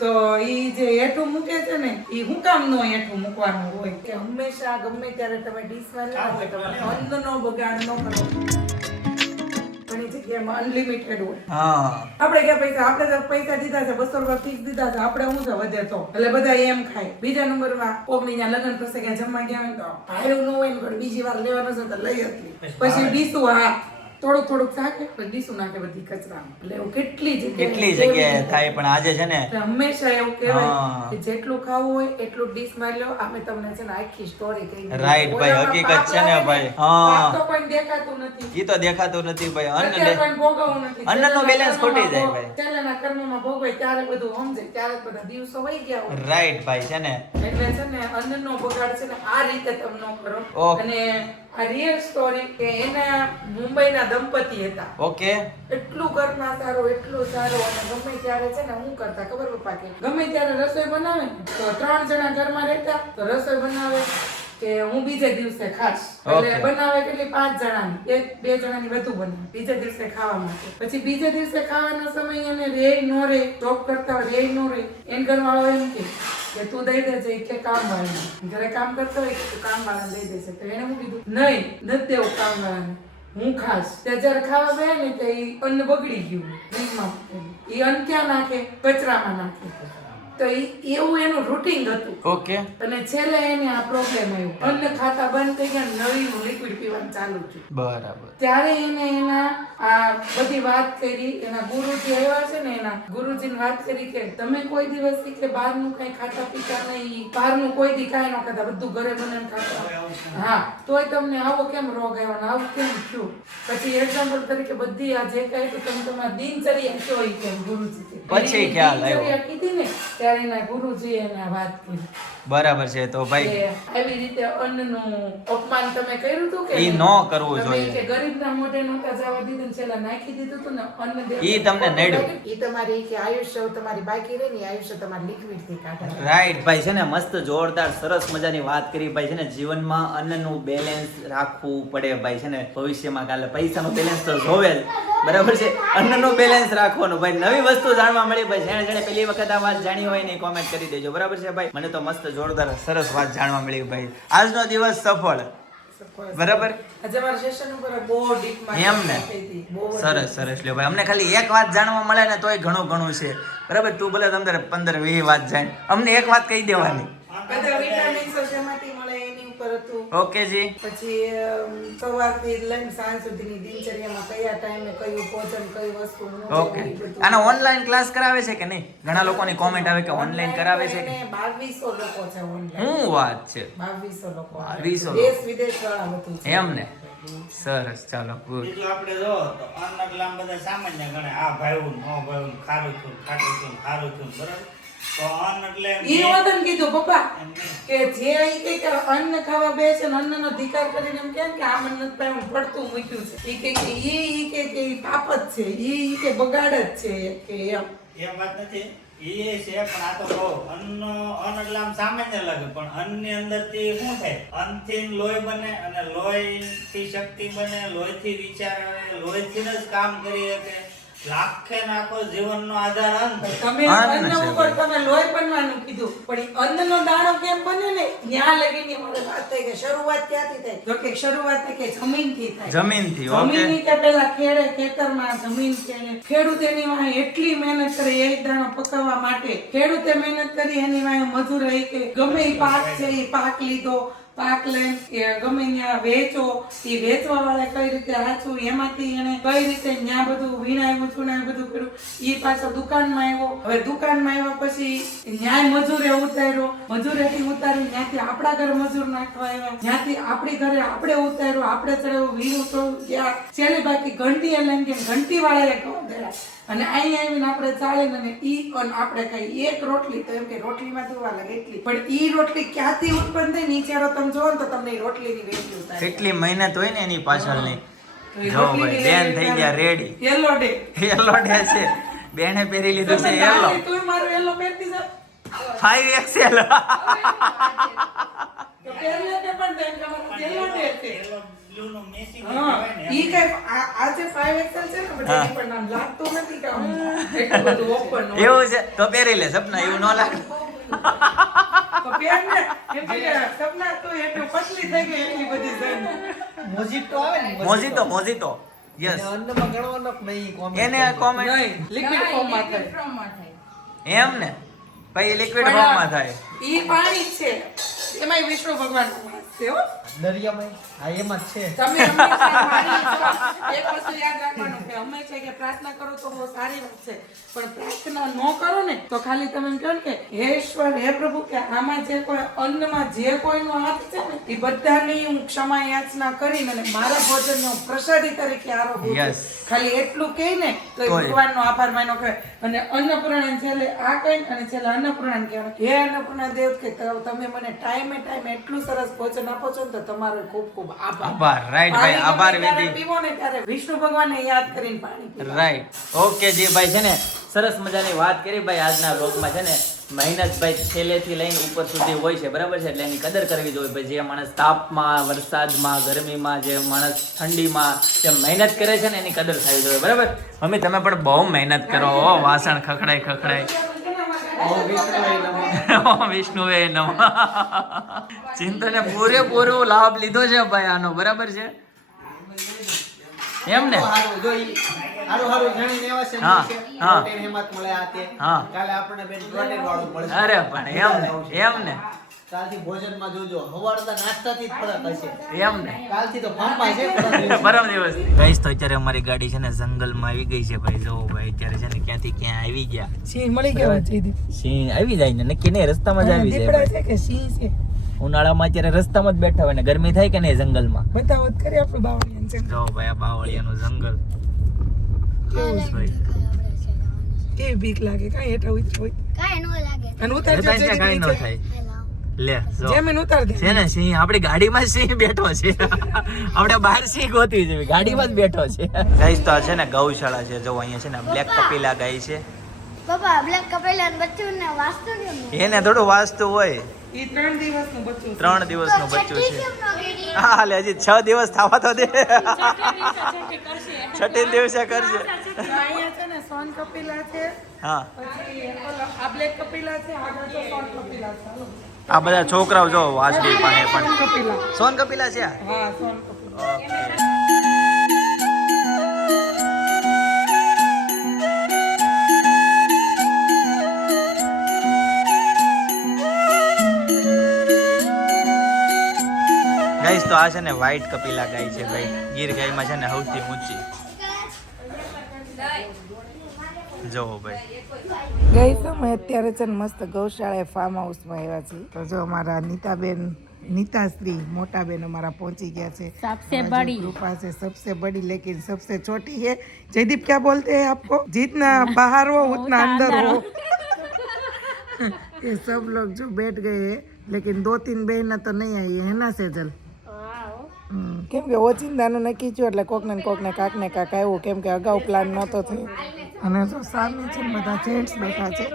તો ઈ જે હેઠું મૂકે છે ને ઈ હું કામ નો હેઠું મૂકવાનું હોય કે હંમેશા ગમે ત્યારે તમે ડીશમાં લાવો તમે અન્નનો બગાડ ન કરો. ઘણી જગ્યામાં અનલિમિટેડ હોય. આપણે ક્યાં આપણે તો પૈસા દીધા છે 200 રૂપિયા ફિક્સ દીધા છે આપણે શું છે વધે તો એટલે બધા એમ ખાય. બીજા નંબરમાં કોકની ત્યાં લગ્ન પ્રસંગે જમવા ગયા હોય તો ભાડું ન હોય ને બીજી વાર લેવાનું છે તો લઈ હતી પછી ડીશું થોડુંક નાખે પછી ડીશું નાખે બધી કચરામાં. એટલે એવું કેટલી જગ્યાએ થાય. પણ આજે છે ને હંમેશા એવું કહેવાય કે જેટલું ખાવું હોય એટલું ડીશ માં લો. અમે તમને છે ને આખી સ્ટોરી કહી દીધી. રાઈટ ભાઈ, હકીકત છે ને ભાઈ. તો પણ દેખાતું નથી. ઈ તો દેખાતું નથી ભાઈ. પણ ભોગવવું નથી. અન્નનો બેલેન્સ ખોટી જાય ભાઈ. છેલ્લાના કર્મમાં ભોગવે ત્યારે બધું સમજે, ત્યારે બધા દિવસો વહી ગયા હોય. રાઈટ ભાઈ છે ને. એટલે છે ને અન્નનો બગાડ છે ને આ રીતે તમે ન કરો. અને આ રિયલ સ્ટોરી કે એના મુંબઈના દંપતી હતા. ઓકે. એટલું ઘરમાં સારું, એટલું સારું. અને ગમે ત્યારે છે ને હું કરતા ખબર પપ્પા કે ગમે ત્યારે રસોઈ બનાવે તો 3 જણા ઘરમાં રહેતા તો રસોઈ બનાવે કે હું બીજે દિવસે ખાસ. એટલે બનાવે કેટલી 5 જણાની, 1-2 જણાની વધુ બનાવે બીજે દિવસે ખાવા માટે. પછી બીજે દિવસે ખાવાના સમય એને રે નો રે જોબ કરતા રે નો રે એન ઘરવાળો એમ કે તું દઈ દેજે કે કામ વાળાને. ઘરે કામ કરતો હોય તો કામ વાળાને દઈ દેશે. તો એને હું કીધું નહીં નથી દેવું કામ વાળાને, હું ખાસ. તે જયારે ખાવા ગયા ને તો એ અન્ન બગડી ગયું ફ્રીજમાં. એ અન્ન ક્યાં નાખે? કચરામાં નાખે. તો એવું એનું રૂટીન હતું. ઓકે. અને છેલ્લે એને આ પ્રોબ્લેમ આવ્યો. અન્ન ખાતા બંધ થઈ ગયા, નવીનું લિક્વિડ પીવાનું ચાલુ થયું. બરાબર. ત્યારે એને એના આ બધી વાત કરી. એના ગુરુજી આવ્યા છે ને, એના ગુરુજીને વાત કરી કે તમે કોઈ દિવસ કે બહારનું કઈ ખાતા પીતા નહીં, બહારનું કોઈ દી કાંઈ ન ખાતા, બધું ઘરે બનાવીને ખાતા. હા, તોય તમને આવો કેમ રોગ આવ્યો ને આવું કેમ થયું? પછી એક્ઝામ્પલ તરીકે બધી આ જે કઈ તો તમે તમારા દિનચર્યા કયો ઈ કેમ ગુરુજી પછી ખ્યાલ આવ્યો કીધી ને ત્યારે એના ગુરુજી એને આ વાત કરી. બરાબર છે. તો ભાઈ આવી રીતે અન્નનું અપમાન તમે કર્યું હતું કે ઈ ન કરવું જોઈએ. કે ગરીબના મોઢે નહોતા જવા દીધું, છેલ્લા નાખી દીધું હતું ને અન્ન દેવું. ઈ તમને નડ્યું. ઈ તમારી કે આયુષ્ય તમારી બાકી રહે ને આયુષ્ય તમારી લિક્વિડ થી કાઢે. રાઈટ ભાઈ છે ને, મસ્ત જોરદાર સરસ મજાની વાત કરી ભાઈ છે ને. જીવનમાં અન્નનું બેલેન્સ રાખવું પડે ભાઈ છે ને. ભવિષ્યમાં કાલે પૈસાનું બેલેન્સ તો જોવે જ, બરાબર છે. અન્નનું બેલેન્સ રાખવાનું ભાઈ. નવી વસ્તુ જાણવા મળી ભાઈ. જેણે પહેલી વખત આ વાત જાણી હોય ને કોમેન્ટ કરી દેજો, બરાબર છે ભાઈ. મને તો મસ્ત જોરદાર સરસ વાત જાણવા મળી ભાઈ. આજનો દિવસ સફળ, બરાબર. આજે મારા સેશન ઉપર બહુ ડીપમાં એમ ને સરસ લ્યો ભાઈ. અમને ખાલી એક વાત જાણવા મળે ને તોય ઘણું છે, બરાબર. તું ભલે તમને 15-20 વાત જાણ, અમને એક વાત કહી દેવાની. બધા વિટામિન્સ શેમાંથી મળે એની ઉપર હતું. ઓકે જી. પછી સવારથી લઈને સાંજ સુધીની દિનચર્યામાં કયા ટાઈમે કયું ભોજન કઈ વસ્તુ. ઓકે. આનો ઓનલાઈન ક્લાસ કરાવે છે કે નહીં? ઘણા લોકોની કોમેન્ટ આવે કે ઓનલાઈન કરાવે છે કે? 2200 લોકો છે ઓનલાઈન. શું વાત છે? 2200 લોકો. 2200 દેશ વિદેશ વાળા બધું છે. એમ ને. સરસ, ચાલો ગુડ. બીજું આપણે જો તો અન્ન એટલે આમ બધા સામાન્ય ગણે. આ ભાઈવું નો ભાઈવું, ખારું છું ખાટું છું ખારું છું, બરાબર. તો અન્ન એટલે ઈ વતન કીધું પપ્પા કે જે ઈ કે અન્ન ખાવા બેસે ને અન્નનો ધિકાર કરીને એમ કેમ કે આ મન્નત પર પડતું મૂક્યું છે. ઈ કે ઈ કે પાપ જ છે, ઈ કે બગાડ જ છે કે એમ વાત નથી. એ છે પણ આ તો કહો અન્ન એટલે આમ સામાન્ય લાગે પણ અન્નની અંદરથી શું થાય? અન્નથી લોહી બને અને લોહીથી શક્તિ બને, લોહીથી વિચાર આવે, લોહીથી જ કામ કરી શકે. લાખે નાખો જીવનનો આધાર અન્ન. તમે અન્ન ઉપર તમે લોહી બનવાનું કીધું પણ અન્નનો દાણો કેમ બને ને ત્યાં લગીની મને વાત થઈ કે શરૂઆત ક્યાંથી થાય? તો કે શરૂઆત કે જમીનથી થાય. જમીનથી. ઓકે. જમીનની કે પેલા ખેતરમાં જમીન છે ને ખેડૂત એની વાહે એટલી મહેનત કરે એક દાણો પકાવવા માટે. ખેડૂતે મહેનત કરી એની વાહે મજૂર રહી કે ગમે એ પાક છે એ પાક લીધો, પાક લઈને ગમે ત્યાં વેચો, એ વેચવા વાળા કઈ રીતે હાચું એમાંથી એને કઈ રીતે ત્યાં બધું વીણાયું ચૂણાયું બધું કર્યું. એ પાછો દુકાનમાં આવ્યો. હવે દુકાનમાં આવ્યા પછી ન્યાય મજૂરે ઉતાર્યો, મજૂરેથી ઉતાર્યું, ત્યાંથી આપણા ઘરે મજૂર નાખવા આવ્યા, ત્યાંથી આપણી ઘરે આપણે ઉતાર્યું, આપણે ચડાવ્યું, વીણું તો ત્યાં છેલ્લે બાકી ઘંટીએ લઈને કે ઘંટી વાળાએ કહો ગયા. અને અહીંયા આવીને આપણે ચાલીને અને ઈ આપણે કઈ એક રોટલી તો એમ કે રોટલીમાં ધોવા લાગે એટલી પણ ઈ રોટલી ક્યાંથી ઉત્પન્ન થઈ નીચેરો તમે જોવો ને તો તમને ઈ રોટલીની વેલ્યુ થાય. કેટલી મહેનત હોય ને એની પાછળની. જો ભાઈ બેન થઈ ગયા રેડી. યલો ડે છે. બેને પહેરી લીધું છે યલો. તું મારું યલો પહેરતી છે 5XL. તો પહેરલે તે પણ બેન તમારું યલો ડે છે. blue નો Messi હા, કહેવાય ને ઈ એમ. કઈ આ જે 5XL છે ને બધા ઈ પણ આમ લાગતું નથી કે આમ એટલું બધું open હોય. એવું છે તો પહેરી લે સપના, એવું ન લાગે. તો પહેર ને, કેમ કે સપના તો એટલું પતલી થઈ ગઈ એટલી બધી છે. મોજીટો આવે ને મોજીતો મોજીતો યસ એને અન્નમાં ગણવાનો કે નહીં comment એને કરજો. કોમેન્ટ નહીં, liquid form માં થાય. એમ ને પછી લિક્વિડ ફોર્મમાં થાય. ઈ પાણી જ છે, એમાંય વિષ્ણુ ભગવાનનો વાસ છે હો. દરિયામાં હા એમાં જ છે. તમે હંમેશા પાણી છો. એક વસ્તુ યાદ રાખવાનું કે હંમેશા કે પ્રાર્થના કરો તો બહુ સારી વાત છે, પણ પ્રાર્થના ન કરો ને તો ખાલી તમે એમ કહો ને કે હે ઈશ્વર, હે પ્રભુ, કે આમાં જે કોઈ અન્નમાં જે કોઈનો હાથ છે ને એ બધાની હું ક્ષમા યાચના કરીને અને મારા ભોજનને હું પ્રસાદી તરીકે આરોગું છું. Yes. ખાલી એટલું કહી ને તો એ તોય. ભગવાનનો આભાર માનો કહેવાય. અને અન્નપૂર્ણા છેલ્લે આ કહી અને છેલ્લે અન્નપૂર્ણા કહેવાય. હે અન્નપૂર્ણા દેવ, કે તમે મને ટાઈમે ટાઈમે એટલું સરસ ભોજન આપો છો ને તો તમારો ખૂબ ખૂબ આભાર. આભાર, right ભાઈ, પાણી આભાર ગમે ત્યારે વિધિ. પીવો ને ત્યારે વિષ્ણુ ભગવાનને યાદ કરીને પાણી પીવો. રાઈટ. ઓકે જી ભાઈ છે ને સરસ મજાની વાત કરી ભાઈ. આજના વ્લોગમાં છે ને મહેનત ભાઈ છેલ્લેથી લઈને ઉપર સુધી હોય છે, બરાબર છે, એટલે એની કદર કરવી જોઈએ ભાઈ. જે માણસ તાપમાં, વરસાદમાં, ગરમીમાં, જે માણસ ઠંડીમાં જે મહેનત કરે છે ને એની કદર થવી જોઈએ, બરાબર. મમ્મી તમે પણ બહુ મહેનત કરો હો, વાસણ ખખડાય ખખડાય. વિષ્ણુએ નમઃ. ચિંતને પૂરેપૂરો લાભ લીધો છે ભાઈ આનો, બરાબર છે એમ ને. હારું જો ઈ હારું જાણીને એવા છે હા, કે હા. પ્રોટીન હેમત મળે આ તે. હા. કાલે આપણને બેન પ્રોટીન વાળું મળશે. અરે પણ એમ ને કાલથી ભોજનમાં જોજો હવારના નાસ્તાથી જ ફરક હશે. એમ ને કાલથી તો ફાર્મમાં છે ફરક. પરમ દિવસ ગાઈસ તો અત્યારે અમારી ગાડી છે ને જંગલમાં આવી ગઈ છે ભાઈ. જો ભાઈ અત્યારે છે ને ક્યાંથી ક્યાં આવી ગયા. સિંહ મળી ગયા છે. સિંહ આવી જાય ને નક્કી નહીં, રસ્તામાં જ આવી જાય ભાઈ. છે કે સિંહ છે? ઉનાળામાં અત્યારે રસ્તામાં જ બેઠા હોય ને ગરમી થાય કે નહીં જંગલમાં. બતાવો તો ખરી આપણું બાવળિયાનું છે. જો ભાઈ આ બાવળિયાનું જંગલ કેવું છે ભાઈ. કેવી બીક લાગે, કાંઈ હેઠા ઉતરી હોય. કાંઈ ન લાગે. અને ઉતારજો ત્યાં જરીક કાંઈ ન નીચે. થાય. લે જો જેમીન ઉતાર દે. છે ને સિંહ આપણી ગાડીમાં જ સિંહ બેઠો છે. આપણે બહાર સિંહ ગોતવી છે, ગાડીમાં જ બેઠો છે. ગાઈસ તો આ છે ને ગૌશાળા છે. જો અહીંયા છે ને બ્લેક કપિલા ગાય છે. પપ્પા બ્લેક કપેલા બચ્ચું ને વાસ્તુ કેમ ન? એને થોડું વાસ્તુ હોય. ઈ 3 દિવસનું બચ્ચું છે. 3 દિવસનું બચ્ચું છઠ્ઠી છે. કેમ ન કરી? હા લે હજી 6 દિવસ થવા તો દે. છઠ્ઠી દિવસે કરશે. અહીંયા છે ને સોન કપિલા છે, હા પછી ઓલો આ બ્લેક કપિલા છે, આગળ તો સોન કપિલા છે. હાલો. આ બધા છોકરાઓ જો વાસડી પાસે પણ કપિલા. સોન કપિલા છે. હા, સોન કપિલા. ઓકે. ગાઈસ તો આ છે ને વ્હાઈટ કપિલા ગાય છે ભાઈ. ગીર ગાયમાં છે ને સૌથી ઊંચી. જો ભાઈ ગઈ સમય અત્યારે છે ને મસ્ત ગૌશાળા ફાર્મ હાઉસમાં આવ્યા છે. તો જો અમારા નીતાબેન, નીતાશ્રી મોટા બેન અમારા પહોંચી ગયા છે. सबसे हमारा जो ग्रुप है सबसे बड़ी लेकिन सबसे छोटी है. जयदीप क्या बोलते हैं आपको? जितना बाहर हो उतना अंदर हो. ये सब लोग जो बैठ गए हैं लेकिन 2-3 बहन तो नहीं आई है ना सेजल? કેમ કે ઓચિંતાનું નક્કી થયું એટલે કોકને ને કોકને કાંકને કાંક આવ્યું, કેમ કે અગાઉ પ્લાન નહોતો થયો. અને જો સામે છે ને બધા જેન્ટ્સ બેઠા છે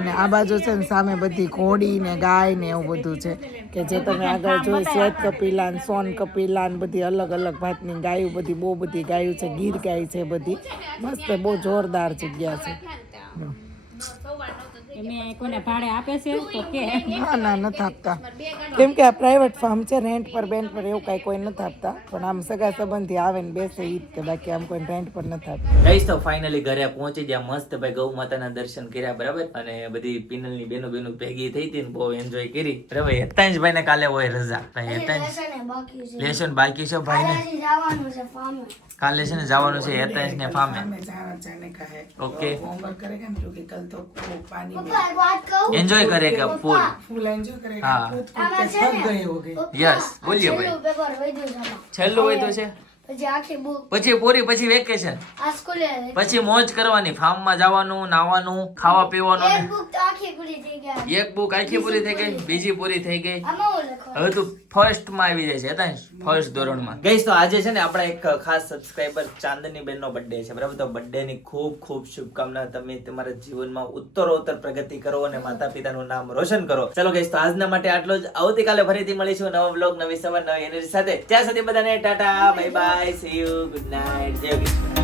અને આ બાજુ છે ને સામે બધી ઘોડી ને ગાય ને એવું બધું છે કે જે તમે આગળ જોઈ શ્વેત કપિલા ને સોન કપિલા ને બધી અલગ અલગ ભાતની ગાયો, બધી બહુ બધી ગાયો છે. ગીર ગાય છે બધી મસ્ત, બહુ જોરદાર જગ્યા છે. એમે કોને ભાડે આપે છે તો કે ના નથી આપતા, કેમ કે આ પ્રાઇવેટ ફાર્મ છે. રેન્ટ પર બેન્ટ પર એવું કાંઈ કોઈ નથી આપતા, પણ આમ સગા સંબંધી આવે ને બેસે ઈ જ તે, બાકી આમ કોઈ રેન્ટ પર નથી આપતા. ગાઈસ તો ફાઇનલી ઘરે પહોંચી ગયા. મસ્ત ભાઈ ગૌ માતાના દર્શન કર્યા, બરાબર. અને બધી પિનલની બેનો ભેગી થઈ હતી ને બહુ એન્જોય કરી. બરાબર. હેતાંશભાઈ ને કાલે હોય રજા. ભાઈ હેતાંશ બાકી છે. લેશન બાકી છે ભાઈ ને. કાલે જવાનું છે ફાર્મે. કાલે છે ને જવાનું છે હેતાંશ ને ફાર્મે. हमें जाना जाने का है. ओके. होमवर्क करेगा ना, क्योंकि कल तो वो पानी में પપ્પા એક વાત કહું? એન્જોય કરેગા ફૂલ. फुल एंजॉय हाँ. करेगा. कूद कूद के थक गए होगे. યસ બોલીએ છેલ્લું ભાઈ. પેપર વધ્યું છે આમાં. છેલ્લું હોય તો છે પછી આખી બુક પછી પૂરી, પછી વેકેશન, આ સ્કૂલે પછી મોજ કરવાની, ફાર્મમાં જવાનું, નાવાનું, ખાવા પીવાનું એક ને બુક તો આખી પૂરી થઈ ગઈ. એક બુક આખી પૂરી થઈ ગઈ, બીજી પૂરી થઈ ગઈ. આમાં હું લખવાનું? હવે તું ફર્સ્ટ માં આવી જાય છે હેતાંશ, ફર્સ્ટ ધોરણમાં. ગઈસ તો આજે છે ને આપણા એક ખાસ સબસ્ક્રાઇબર ચાંદની બેનનો બર્થડે છે, બરાબર? તો બર્થડે ની ખૂબ ખૂબ શુભકામના. તમે તમારા જીવનમાં ઉત્તરોત્તર પ્રગતિ કરો અને માતા પિતાનું નામ રોશન કરો. ચલો ગઈસ તો આજના માટે આટલો જ. આવતીકાલે ફરીથી મળીશું નવો વ્લોગ, નવી સવાર, નવી એનર્જી સાથે. ત્યાં સુધી બધાને Tata, bye bye, C you, good night, જય કૃષ્ણ.